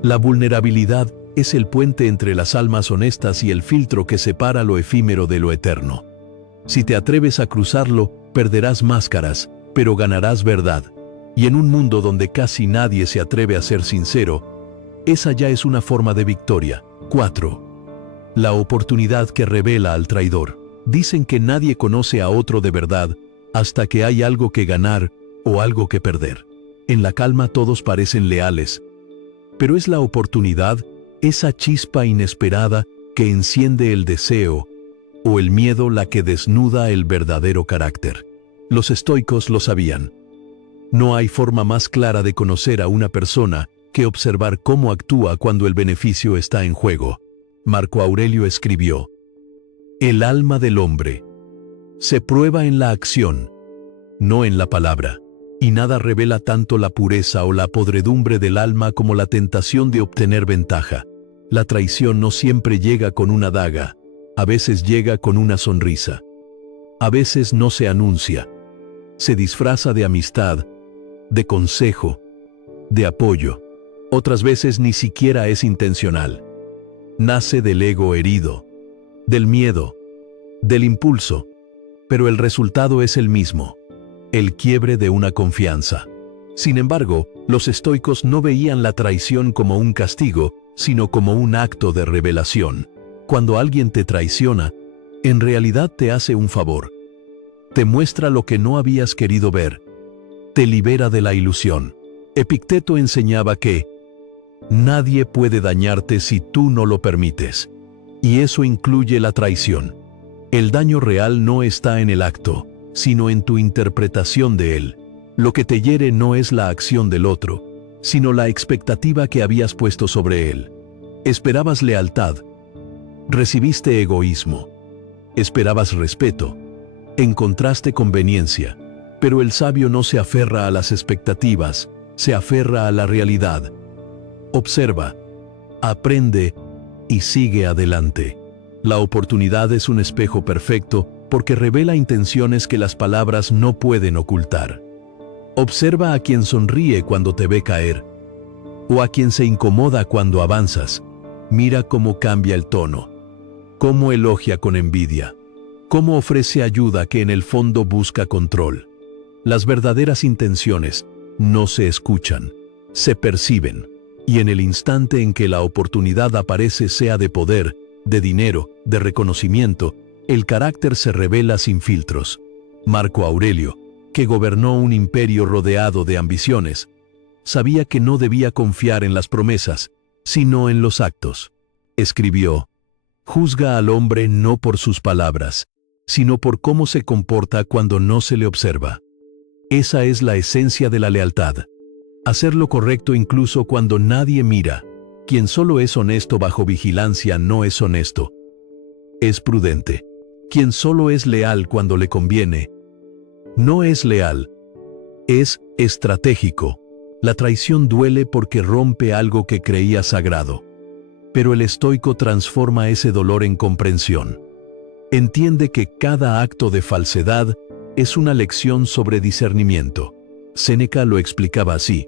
la vulnerabilidad es el puente entre las almas honestas y el filtro que separa lo efímero de lo eterno. Si te atreves a cruzarlo, perderás máscaras, pero ganarás verdad. Y en un mundo donde casi nadie se atreve a ser sincero, esa ya es una forma de victoria. 4. La oportunidad que revela al traidor. Dicen que nadie conoce a otro de verdad hasta que hay algo que ganar o algo que perder. En la calma todos parecen leales, pero es la oportunidad, esa chispa inesperada que enciende el deseo o el miedo la que desnuda el verdadero carácter. Los estoicos lo sabían. No hay forma más clara de conocer a una persona que observar cómo actúa cuando el beneficio está en juego. Marco Aurelio escribió: el alma del hombre se prueba en la acción, no en la palabra, y nada revela tanto la pureza o la podredumbre del alma como la tentación de obtener ventaja. La traición no siempre llega con una daga, a veces llega con una sonrisa. A veces no se anuncia, se disfraza de amistad, de consejo, de apoyo. Otras veces ni siquiera es intencional. Nace del ego herido, del miedo, del impulso, pero el resultado es el mismo, el quiebre de una confianza. Sin embargo, los estoicos no veían la traición como un castigo, sino como un acto de revelación. Cuando alguien te traiciona, en realidad te hace un favor. Te muestra lo que no habías querido ver. Te libera de la ilusión. Epicteto enseñaba que nadie puede dañarte si tú no lo permites. Y eso incluye la traición. El daño real no está en el acto, sino en tu interpretación de él. Lo que te hiere no es la acción del otro, sino la expectativa que habías puesto sobre él. Esperabas lealtad. Recibiste egoísmo. Esperabas respeto. Encontraste conveniencia. Pero el sabio no se aferra a las expectativas, se aferra a la realidad. Observa, aprende y sigue adelante. La oportunidad es un espejo perfecto porque revela intenciones que las palabras no pueden ocultar. Observa a quien sonríe cuando te ve caer, o a quien se incomoda cuando avanzas. Mira cómo cambia el tono, cómo elogia con envidia, cómo ofrece ayuda que en el fondo busca control. Las verdaderas intenciones no se escuchan, se perciben, y en el instante en que la oportunidad aparece, sea de poder, de dinero, de reconocimiento, el carácter se revela sin filtros. Marco Aurelio, que gobernó un imperio rodeado de ambiciones, sabía que no debía confiar en las promesas, sino en los actos. Escribió: «Juzga al hombre no por sus palabras, sino por cómo se comporta cuando no se le observa». Esa es la esencia de la lealtad. Hacer lo correcto incluso cuando nadie mira. Quien solo es honesto bajo vigilancia no es honesto. Es prudente. Quien solo es leal cuando le conviene, no es leal. Es estratégico. La traición duele porque rompe algo que creía sagrado. Pero el estoico transforma ese dolor en comprensión. Entiende que cada acto de falsedad es una lección sobre discernimiento. Séneca lo explicaba así: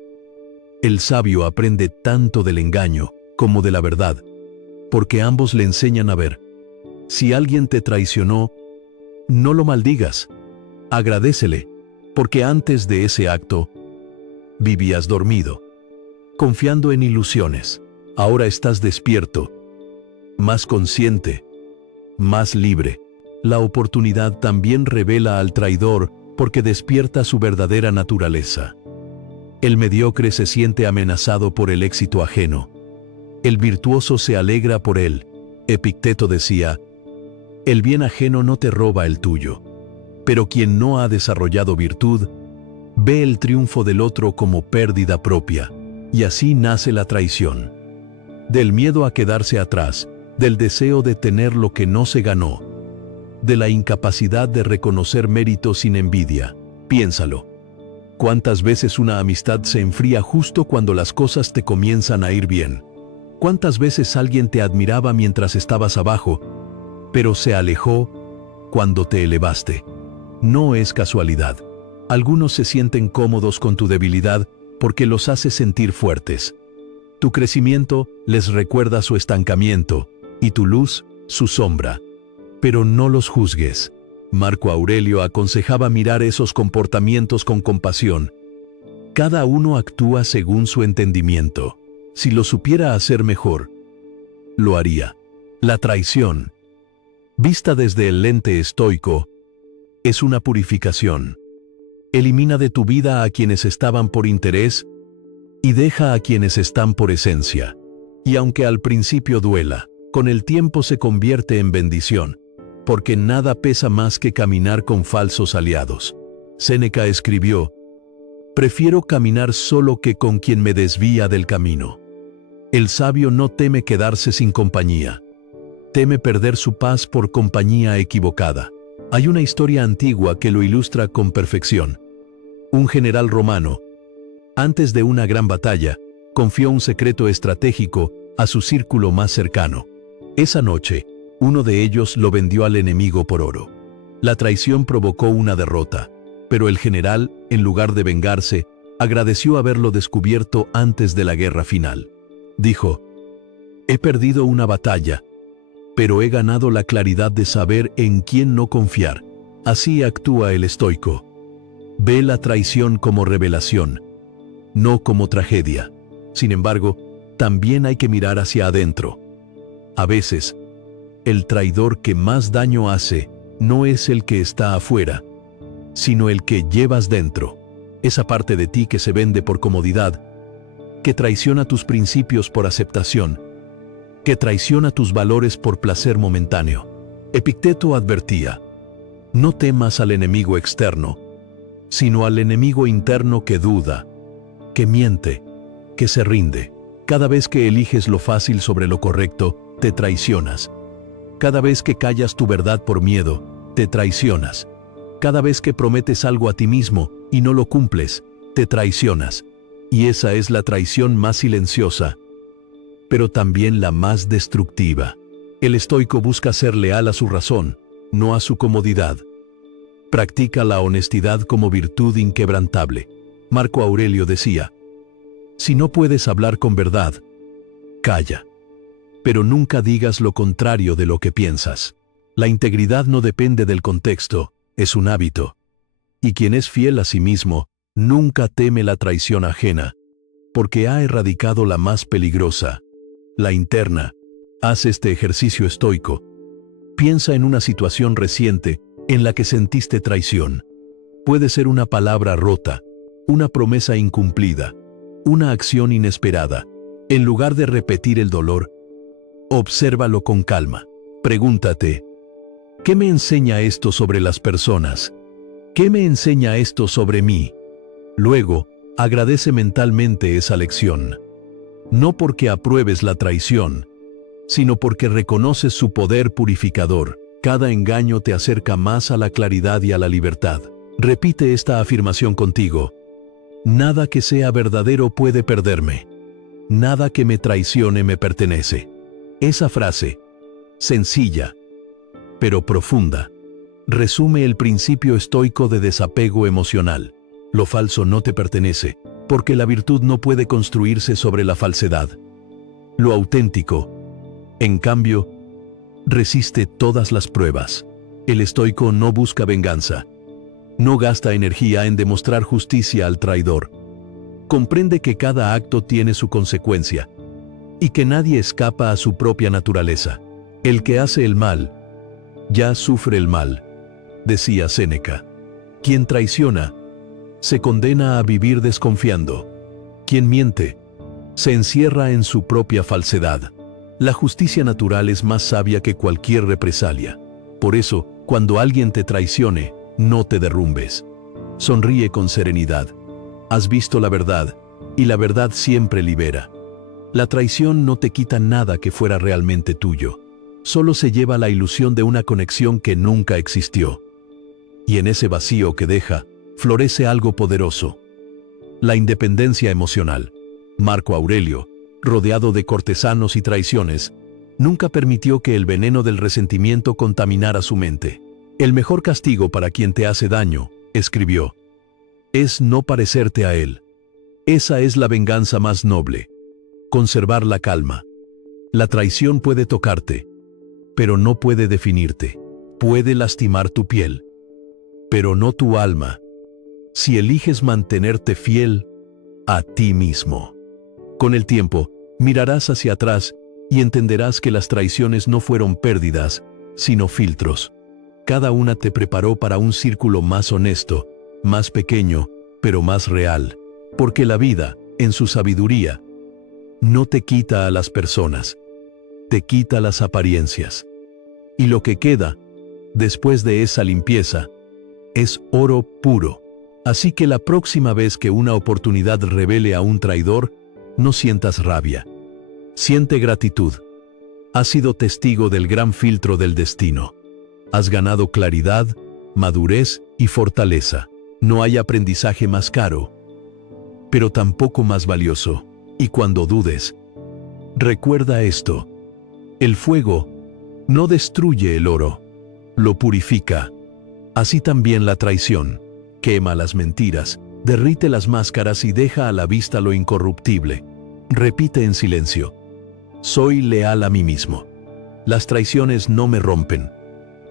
el sabio aprende tanto del engaño como de la verdad, porque ambos le enseñan a ver. Si alguien te traicionó, no lo maldigas, agradécele, porque antes de ese acto, vivías dormido, confiando en ilusiones. Ahora estás despierto, más consciente, más libre. La oportunidad también revela al traidor porque despierta su verdadera naturaleza. El mediocre se siente amenazado por el éxito ajeno. El virtuoso se alegra por él. Epicteto decía: «El bien ajeno no te roba el tuyo». Pero quien no ha desarrollado virtud, ve el triunfo del otro como pérdida propia. Y así nace la traición. Del miedo a quedarse atrás, del deseo de tener lo que no se ganó, de la incapacidad de reconocer mérito sin envidia. Piénsalo. ¿Cuántas veces una amistad se enfría justo cuando las cosas te comienzan a ir bien? ¿Cuántas veces alguien te admiraba mientras estabas abajo, pero se alejó cuando te elevaste? No es casualidad. Algunos se sienten cómodos con tu debilidad porque los hace sentir fuertes. Tu crecimiento les recuerda su estancamiento y tu luz, su sombra. Pero no los juzgues. Marco Aurelio aconsejaba mirar esos comportamientos con compasión. Cada uno actúa según su entendimiento. Si lo supiera hacer mejor, lo haría. La traición, vista desde el lente estoico, es una purificación. Elimina de tu vida a quienes estaban por interés y deja a quienes están por esencia. Y aunque al principio duela, con el tiempo se convierte en bendición, porque nada pesa más que caminar con falsos aliados. Séneca escribió: «Prefiero caminar solo que con quien me desvía del camino». El sabio no teme quedarse sin compañía. Teme perder su paz por compañía equivocada. Hay una historia antigua que lo ilustra con perfección. Un general romano, antes de una gran batalla, confió un secreto estratégico a su círculo más cercano. Esa noche, uno de ellos lo vendió al enemigo por oro. La traición provocó una derrota, pero el general, en lugar de vengarse, agradeció haberlo descubierto antes de la guerra final. Dijo: «He perdido una batalla, pero he ganado la claridad de saber en quién no confiar. Así actúa el estoico. Ve la traición como revelación, no como tragedia. Sin embargo, también hay que mirar hacia adentro. A veces, el traidor que más daño hace no es el que está afuera, sino el que llevas dentro. Esa parte de ti que se vende por comodidad, que traiciona tus principios por aceptación, que traiciona tus valores por placer momentáneo. Epicteto advertía: no temas al enemigo externo, sino al enemigo interno que duda, que miente, que se rinde. Cada vez que eliges lo fácil sobre lo correcto, te traicionas. Cada vez que callas tu verdad por miedo, te traicionas. Cada vez que prometes algo a ti mismo y no lo cumples, te traicionas. Y esa es la traición más silenciosa, pero también la más destructiva. El estoico busca ser leal a su razón, no a su comodidad. Practica la honestidad como virtud inquebrantable. Marco Aurelio decía: si no puedes hablar con verdad, calla. Pero nunca digas lo contrario de lo que piensas. La integridad no depende del contexto, es un hábito. Y quien es fiel a sí mismo, nunca teme la traición ajena, porque ha erradicado la más peligrosa, la interna. Haz este ejercicio estoico. Piensa en una situación reciente en la que sentiste traición. Puede ser una palabra rota, una promesa incumplida, una acción inesperada. En lugar de repetir el dolor, obsérvalo con calma. Pregúntate: ¿qué me enseña esto sobre las personas? ¿Qué me enseña esto sobre mí? Luego, agradece mentalmente esa lección. No porque apruebes la traición, sino porque reconoces su poder purificador. Cada engaño te acerca más a la claridad y a la libertad. Repite esta afirmación contigo: nada que sea verdadero puede perderme. Nada que me traicione me pertenece. Esa frase, sencilla, pero profunda, resume el principio estoico de desapego emocional. Lo falso no te pertenece, porque la virtud no puede construirse sobre la falsedad. Lo auténtico, en cambio, resiste todas las pruebas. El estoico no busca venganza. No gasta energía en demostrar justicia al traidor. Comprende que cada acto tiene su consecuencia y que nadie escapa a su propia naturaleza. El que hace el mal, ya sufre el mal, decía Séneca. Quien traiciona, se condena a vivir desconfiando. Quien miente, se encierra en su propia falsedad. La justicia natural es más sabia que cualquier represalia. Por eso, cuando alguien te traicione, no te derrumbes. Sonríe con serenidad. Has visto la verdad, y la verdad siempre libera. La traición no te quita nada que fuera realmente tuyo. Solo se lleva la ilusión de una conexión que nunca existió. Y en ese vacío que deja, florece algo poderoso: la independencia emocional. Marco Aurelio, rodeado de cortesanos y traiciones, nunca permitió que el veneno del resentimiento contaminara su mente. El mejor castigo para quien te hace daño, escribió, es no parecerte a él. Esa es la venganza más noble. Conservar la calma. La traición puede tocarte, pero no puede definirte. Puede lastimar tu piel, pero no tu alma, si eliges mantenerte fiel a ti mismo. Con el tiempo, mirarás hacia atrás y entenderás que las traiciones no fueron pérdidas, sino filtros. Cada una te preparó para un círculo más honesto, más pequeño, pero más real. Porque la vida, en su sabiduría, no te quita a las personas, te quita las apariencias. Y lo que queda, después de esa limpieza, es oro puro. Así que la próxima vez que una oportunidad revele a un traidor, no sientas rabia. Siente gratitud. Has sido testigo del gran filtro del destino. Has ganado claridad, madurez y fortaleza. No hay aprendizaje más caro, pero tampoco más valioso. Y cuando dudes, recuerda esto: el fuego no destruye el oro, lo purifica. Así también la traición quema las mentiras, derrite las máscaras y deja a la vista lo incorruptible. Repite en silencio: soy leal a mí mismo. Las traiciones no me rompen,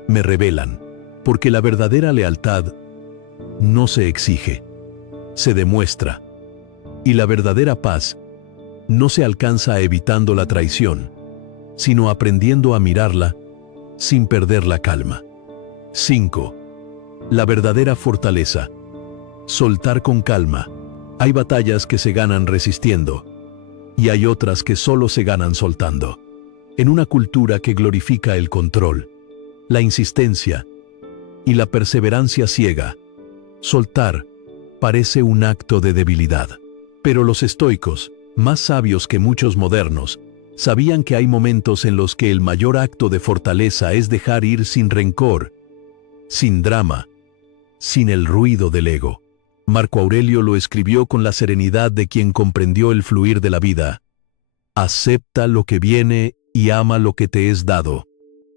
me revelan, porque la verdadera lealtad no se exige, se demuestra. Y la verdadera paz no se alcanza evitando la traición, sino aprendiendo a mirarla sin perder la calma. 5. La verdadera fortaleza. Soltar con calma. Hay batallas que se ganan resistiendo, y hay otras que solo se ganan soltando. En una cultura que glorifica el control, la insistencia y la perseverancia ciega, soltar parece un acto de debilidad. Pero los estoicos, más sabios que muchos modernos, sabían que hay momentos en los que el mayor acto de fortaleza es dejar ir sin rencor, sin drama, sin el ruido del ego. Marco Aurelio lo escribió con la serenidad de quien comprendió el fluir de la vida. Acepta lo que viene y ama lo que te es dado.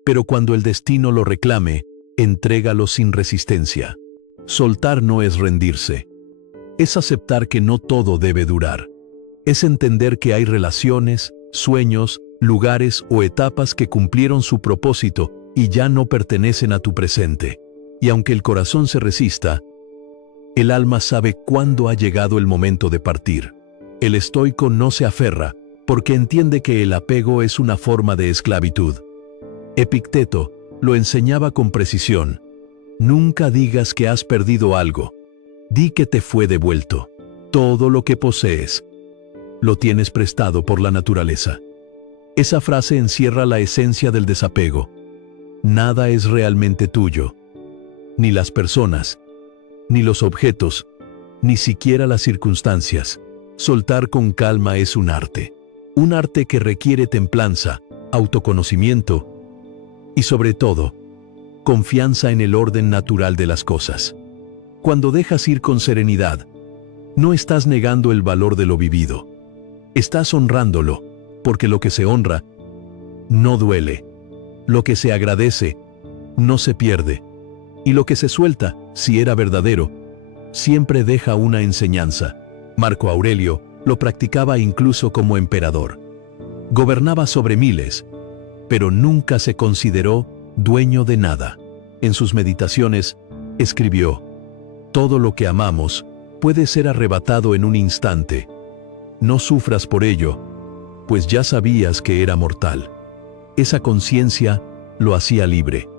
Pero cuando el destino lo reclame, entrégalo sin resistencia. Soltar no es rendirse. Es aceptar que no todo debe durar. Es entender que hay relaciones, sueños, lugares o etapas que cumplieron su propósito y ya no pertenecen a tu presente. Y aunque el corazón se resista, el alma sabe cuándo ha llegado el momento de partir. El estoico no se aferra, porque entiende que el apego es una forma de esclavitud. Epicteto lo enseñaba con precisión. Nunca digas que has perdido algo. Di que te fue devuelto. Todo lo que posees lo tienes prestado por la naturaleza. Esa frase encierra la esencia del desapego. Nada es realmente tuyo. Ni las personas, ni los objetos, ni siquiera las circunstancias. Soltar con calma es un arte. Un arte que requiere templanza, autoconocimiento y, sobre todo, confianza en el orden natural de las cosas. Cuando dejas ir con serenidad, no estás negando el valor de lo vivido. Estás honrándolo, porque lo que se honra no duele. Lo que se agradece no se pierde. Y lo que se suelta, si era verdadero, siempre deja una enseñanza. Marco Aurelio lo practicaba incluso como emperador. Gobernaba sobre miles, pero nunca se consideró dueño de nada. En sus meditaciones, escribió: todo lo que amamos puede ser arrebatado en un instante. No sufras por ello, pues ya sabías que era mortal. Esa conciencia lo hacía libre.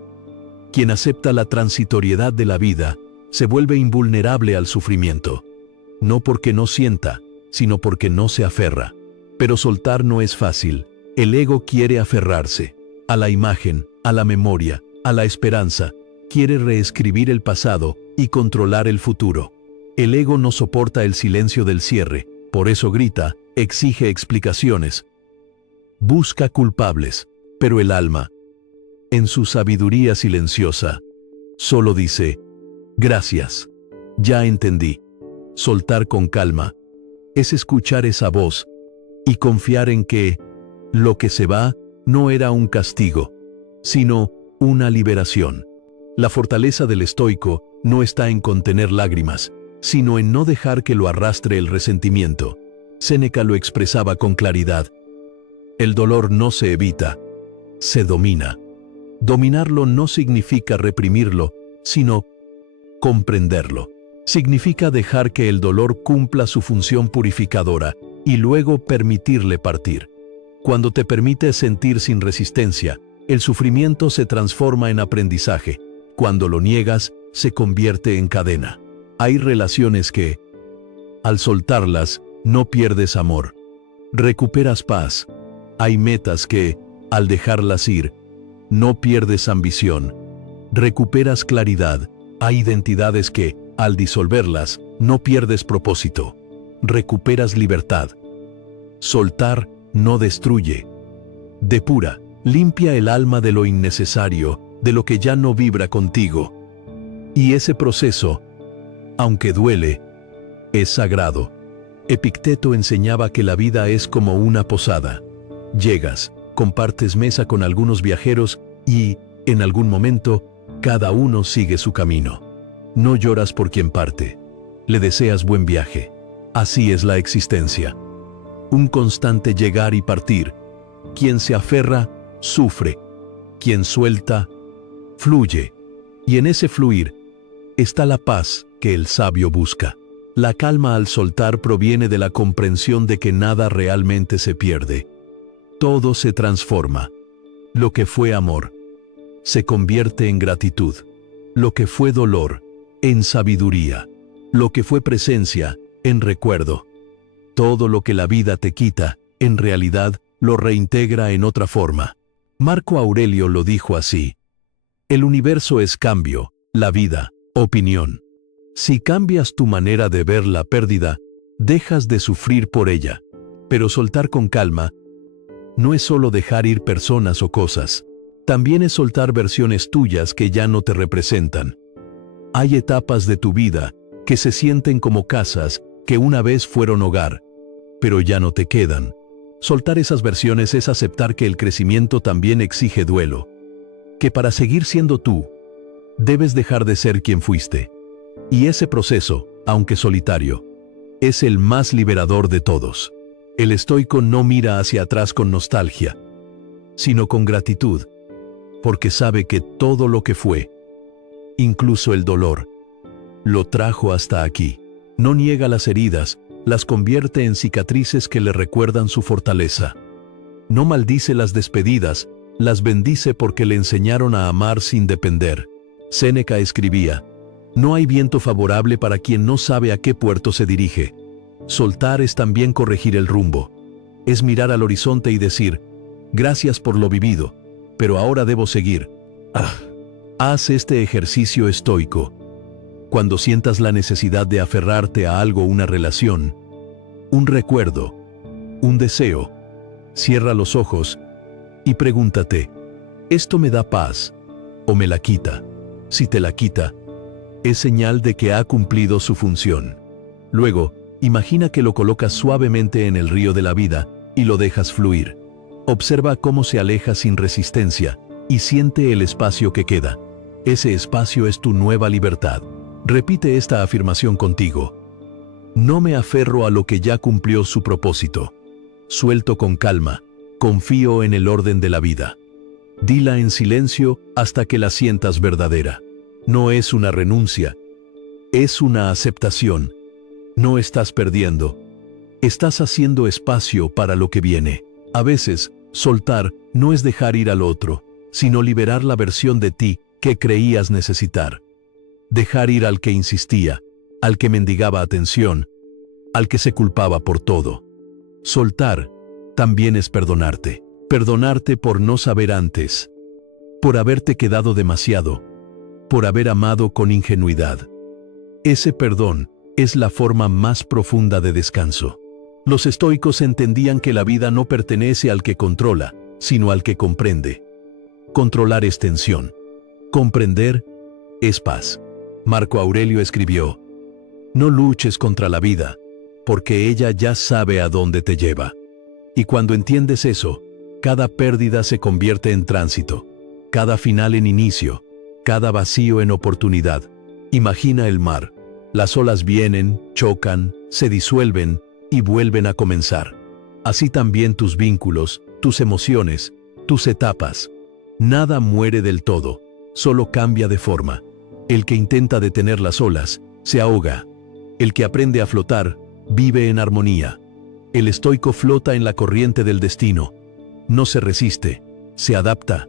Quien acepta la transitoriedad de la vida se vuelve invulnerable al sufrimiento. No porque no sienta, sino porque no se aferra. Pero soltar no es fácil. El ego quiere aferrarse a la imagen, a la memoria, a la esperanza. Quiere reescribir el pasado y controlar el futuro. El ego no soporta el silencio del cierre, por eso grita, exige explicaciones, busca culpables, pero el alma, en su sabiduría silenciosa, solo dice: gracias, ya entendí. Soltar con calma es escuchar esa voz y confiar en que lo que se va no era un castigo, sino una liberación. La fortaleza del estoico no está en contener lágrimas, sino en no dejar que lo arrastre el resentimiento. Séneca lo expresaba con claridad: el dolor no se evita, se domina. Dominarlo no significa reprimirlo, sino comprenderlo. Significa dejar que el dolor cumpla su función purificadora y luego permitirle partir. Cuando te permites sentir sin resistencia, el sufrimiento se transforma en aprendizaje. Cuando lo niegas, se convierte en cadena. Hay relaciones que, al soltarlas, no pierdes amor. Recuperas paz. Hay metas que, al dejarlas ir, no pierdes ambición. Recuperas claridad. Hay identidades que, al disolverlas, no pierdes propósito. Recuperas libertad. Soltar no destruye. Depura, limpia el alma de lo innecesario, de lo que ya no vibra contigo. Y ese proceso, aunque duele, es sagrado. Epicteto enseñaba que la vida es como una posada. Llegas, compartes mesa con algunos viajeros y, en algún momento, cada uno sigue su camino. No lloras por quien parte. Le deseas buen viaje. Así es la existencia. Un constante llegar y partir. Quien se aferra, sufre. Quien suelta, fluye, y en ese fluir está la paz que el sabio busca. La calma al soltar proviene de la comprensión de que nada realmente se pierde. Todo se transforma. Lo que fue amor se convierte en gratitud. Lo que fue dolor, en sabiduría. Lo que fue presencia, en recuerdo. Todo lo que la vida te quita, en realidad, lo reintegra en otra forma. Marco Aurelio lo dijo así: el universo es cambio, la vida, opinión. Si cambias tu manera de ver la pérdida, dejas de sufrir por ella. Pero soltar con calma no es solo dejar ir personas o cosas, también es soltar versiones tuyas que ya no te representan. Hay etapas de tu vida que se sienten como casas que una vez fueron hogar, pero ya no te quedan. Soltar esas versiones es aceptar que el crecimiento también exige duelo, que para seguir siendo tú, debes dejar de ser quien fuiste. Y ese proceso, aunque solitario, es el más liberador de todos. El estoico no mira hacia atrás con nostalgia, sino con gratitud, porque sabe que todo lo que fue, incluso el dolor, lo trajo hasta aquí. No niega las heridas, las convierte en cicatrices que le recuerdan su fortaleza. No maldice las despedidas, las bendice porque le enseñaron a amar sin depender. Séneca escribía: no hay viento favorable para quien no sabe a qué puerto se dirige. Soltar es también corregir el rumbo. Es mirar al horizonte y decir: gracias por lo vivido, pero ahora debo seguir. Haz este ejercicio estoico. Cuando sientas la necesidad de aferrarte a algo, una relación, un recuerdo, un deseo, cierra los ojos y pregúntate: ¿esto me da paz o me la quita? Si te la quita, es señal de que ha cumplido su función. Luego, imagina que lo colocas suavemente en el río de la vida y lo dejas fluir. Observa cómo se aleja sin resistencia y siente el espacio que queda. Ese espacio es tu nueva libertad. Repite esta afirmación contigo: no me aferro a lo que ya cumplió su propósito. Suelto con calma, confío en el orden de la vida. Dila en silencio hasta que la sientas verdadera. No es una renuncia, es una aceptación. No estás perdiendo, estás haciendo espacio para lo que viene. A veces, soltar no es dejar ir al otro, sino liberar la versión de ti que creías necesitar. Dejar ir al que insistía, al que mendigaba atención, al que se culpaba por todo. Soltar también es perdonarte. Perdonarte por no saber antes, por haberte quedado demasiado, por haber amado con ingenuidad. Ese perdón es la forma más profunda de descanso. Los estoicos entendían que la vida no pertenece al que controla, sino al que comprende. Controlar es tensión. Comprender es paz. Marco Aurelio escribió: no luches contra la vida, porque ella ya sabe a dónde te lleva. Y cuando entiendes eso, cada pérdida se convierte en tránsito, cada final en inicio, cada vacío en oportunidad. Imagina el mar. Las olas vienen, chocan, se disuelven y vuelven a comenzar. Así también tus vínculos, tus emociones, tus etapas. Nada muere del todo, solo cambia de forma. El que intenta detener las olas, se ahoga. El que aprende a flotar, vive en armonía. El estoico flota en la corriente del destino. No se resiste, se adapta,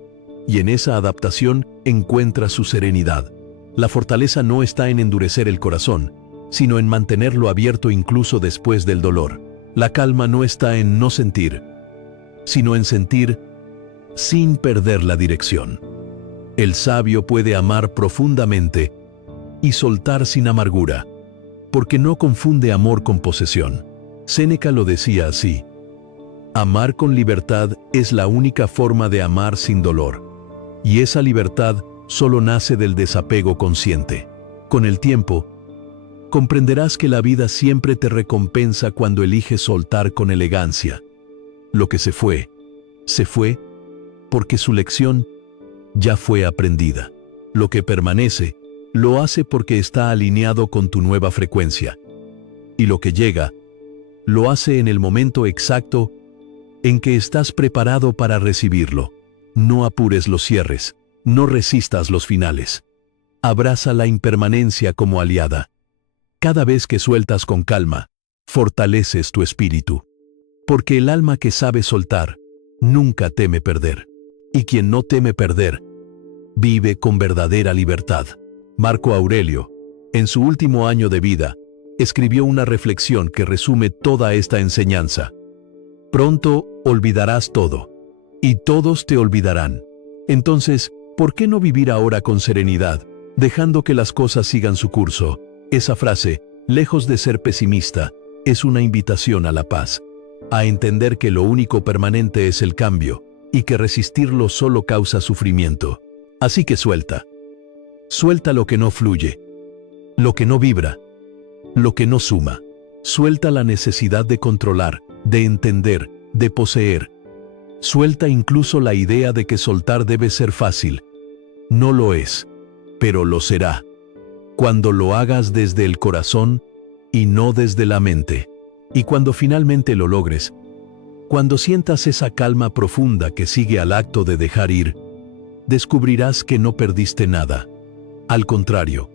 y en esa adaptación encuentra su serenidad. La fortaleza no está en endurecer el corazón, sino en mantenerlo abierto incluso después del dolor. La calma no está en no sentir, sino en sentir sin perder la dirección. El sabio puede amar profundamente y soltar sin amargura, porque no confunde amor con posesión. Séneca lo decía así: amar con libertad es la única forma de amar sin dolor. Y esa libertad solo nace del desapego consciente. Con el tiempo, comprenderás que la vida siempre te recompensa cuando eliges soltar con elegancia. Lo que se fue porque su lección ya fue aprendida. Lo que permanece, lo hace porque está alineado con tu nueva frecuencia. Y lo que llega, lo hace en el momento exacto en que estás preparado para recibirlo. No apures los cierres, no resistas los finales. Abraza la impermanencia como aliada. Cada vez que sueltas con calma, fortaleces tu espíritu. Porque el alma que sabe soltar, nunca teme perder. Y quien no teme perder, vive con verdadera libertad. Marco Aurelio, en su último año de vida, escribió una reflexión que resume toda esta enseñanza. Pronto olvidarás todo, y todos te olvidarán. Entonces, ¿por qué no vivir ahora con serenidad, dejando que las cosas sigan su curso? Esa frase, lejos de ser pesimista, es una invitación a la paz, a entender que lo único permanente es el cambio, y que resistirlo solo causa sufrimiento. Así que suelta. Suelta lo que no fluye, lo que no vibra, lo que no suma. Suelta la necesidad de controlar, de entender, de poseer. Suelta incluso la idea de que soltar debe ser fácil. No lo es, pero lo será, cuando lo hagas desde el corazón y no desde la mente. Y cuando finalmente lo logres, cuando sientas esa calma profunda que sigue al acto de dejar ir, descubrirás que no perdiste nada. Al contrario,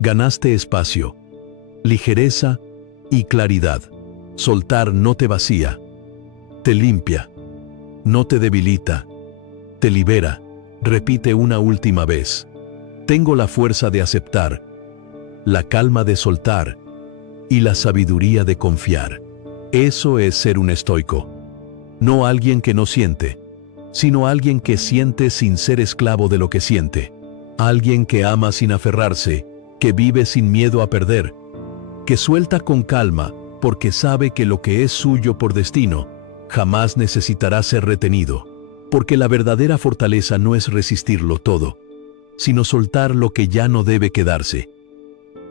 ganaste espacio, ligereza y claridad. Soltar no te vacía, te limpia, no te debilita, te libera. Repite una última vez. Tengo la fuerza de aceptar, la calma de soltar y la sabiduría de confiar. Eso es ser un estoico. No alguien que no siente, sino alguien que siente sin ser esclavo de lo que siente. Alguien que ama sin aferrarse, que vive sin miedo a perder, que suelta con calma porque sabe que lo que es suyo por destino jamás necesitará ser retenido. Porque la verdadera fortaleza no es resistirlo todo, sino soltar lo que ya no debe quedarse.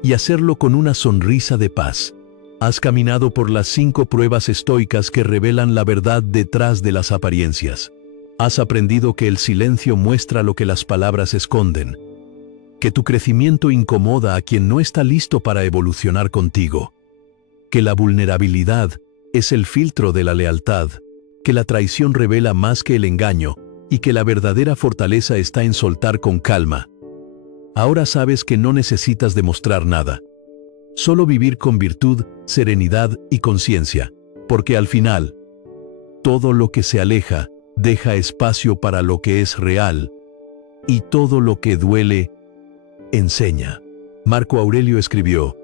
Y hacerlo con una sonrisa de paz. Has caminado por las 5 pruebas estoicas que revelan la verdad detrás de las apariencias. Has aprendido que el silencio muestra lo que las palabras esconden. Que tu crecimiento incomoda a quien no está listo para evolucionar contigo. Que la vulnerabilidad es el filtro de la lealtad. Que la traición revela más que el engaño, y que la verdadera fortaleza está en soltar con calma. Ahora sabes que no necesitas demostrar nada. Solo vivir con virtud, serenidad y conciencia, porque al final, todo lo que se aleja, deja espacio para lo que es real, y todo lo que duele, enseña. Marco Aurelio escribió: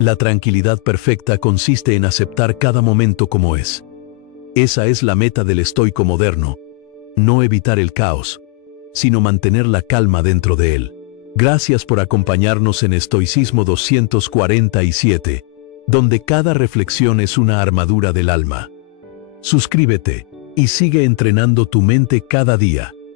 la tranquilidad perfecta consiste en aceptar cada momento como es. Esa es la meta del estoico moderno, no evitar el caos, sino mantener la calma dentro de él. Gracias por acompañarnos en Estoicismo 247, donde cada reflexión es una armadura del alma. Suscríbete y sigue entrenando tu mente cada día.